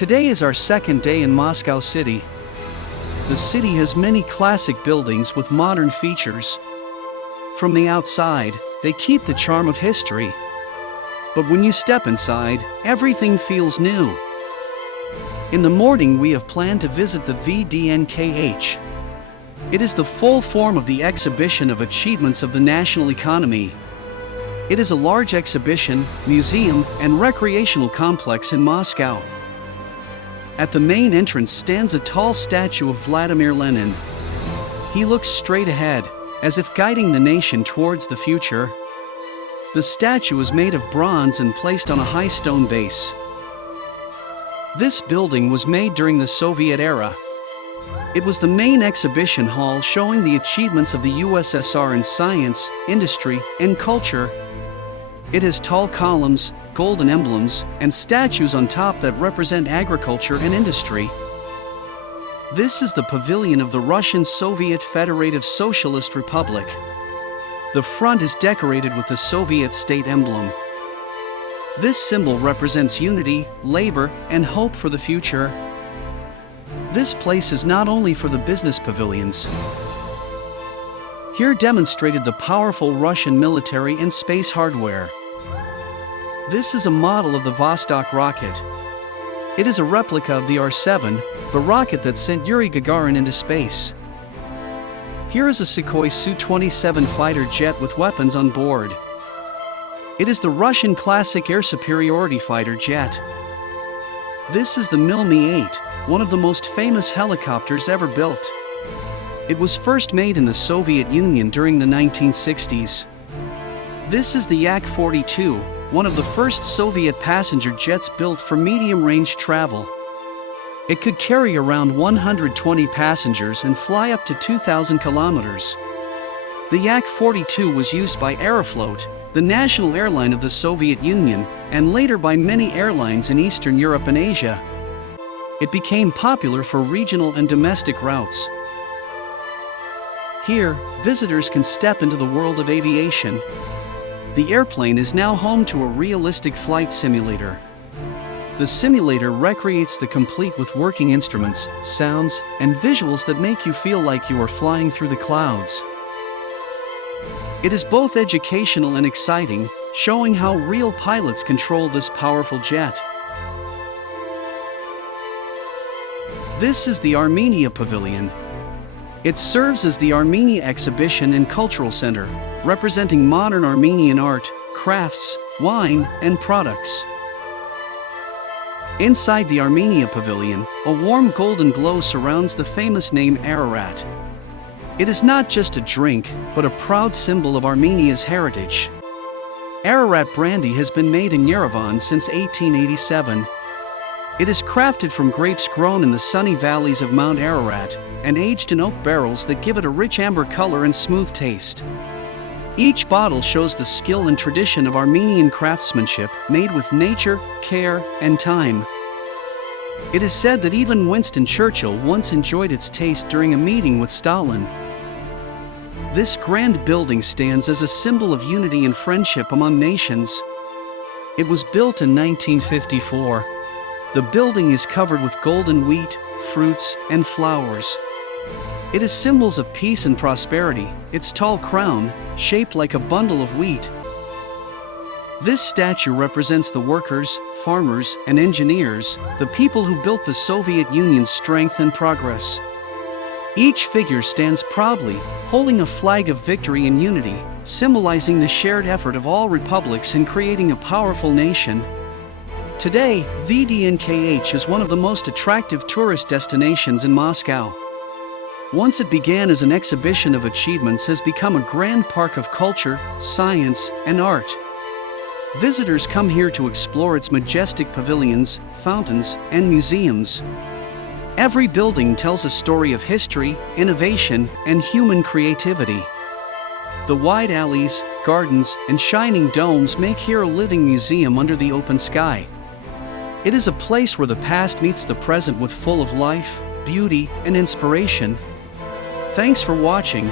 Today is our second day in Moscow City. The city has many classic buildings with modern features. From the outside, they keep the charm of history. But when you step inside, everything feels new. In the morning, we have planned to visit the VDNKH. It is the full form of the exhibition of achievements of the national economy. It is a large exhibition, museum, and recreational complex in Moscow. At the main entrance stands a tall statue of Vladimir Lenin. He looks straight ahead, as if guiding the nation towards the future. The statue is made of bronze and placed on a high stone base. This building was made during the Soviet era. It was the main exhibition hall showing the achievements of the USSR in science, industry, and culture. It has tall columns, golden emblems, and statues on top that represent agriculture and industry. This is the pavilion of the Russian Soviet Federative Socialist Republic. The front is decorated with the Soviet state emblem. This symbol represents unity, labor, and hope for the future. This place is not only for the business pavilions. Here demonstrated the powerful Russian military and space hardware. This is a model of the Vostok rocket. It is a replica of the R-7, the rocket that sent Yuri Gagarin into space. Here is a Sukhoi Su-27 fighter jet with weapons on board. It is the Russian classic air superiority fighter jet. This is the Mi-8, one of the most famous helicopters ever built. It was first made in the Soviet Union during the 1960s. This is the Yak-42, one of the first Soviet passenger jets built for medium-range travel. It could carry around 120 passengers and fly up to 2,000 kilometers. The Yak-42 was used by Aeroflot, the national airline of the Soviet Union, and later by many airlines in Eastern Europe and Asia. It became popular for regional and domestic routes. Here, visitors can step into the world of aviation. The airplane is now home to a realistic flight simulator. The simulator recreates the complete with working instruments, sounds, and visuals that make you feel like you are flying through the clouds. It is both educational and exciting, showing how real pilots control this powerful jet. This is the Armenia Pavilion. It serves as the Armenia Exhibition and Cultural Center, representing modern Armenian art, crafts, wine, and products. Inside the Armenia Pavilion, a warm golden glow surrounds the famous name Ararat. It is not just a drink, but a proud symbol of Armenia's heritage. Ararat brandy has been made in Yerevan since 1887. It is crafted from grapes grown in the sunny valleys of Mount Ararat and aged in oak barrels that give it a rich amber color and smooth taste. Each bottle shows the skill and tradition of Armenian craftsmanship made with nature, care, and time. It is said that even Winston Churchill once enjoyed its taste during a meeting with Stalin. This grand building stands as a symbol of unity and friendship among nations. It was built in 1954. The building is covered with golden wheat, fruits, and flowers. It is symbols of peace and prosperity, its tall crown, shaped like a bundle of wheat. This statue represents the workers, farmers, and engineers, the people who built the Soviet Union's strength and progress. Each figure stands proudly, holding a flag of victory and unity, symbolizing the shared effort of all republics in creating a powerful nation. Today, VDNKH is one of the most attractive tourist destinations in Moscow. Once it began as an exhibition of achievements, has become a grand park of culture, science, and art. Visitors come here to explore its majestic pavilions, fountains, and museums. Every building tells a story of history, innovation, and human creativity. The wide alleys, gardens, and shining domes make here a living museum under the open sky. It is a place where the past meets the present with full of life, beauty, and inspiration. Thanks for watching.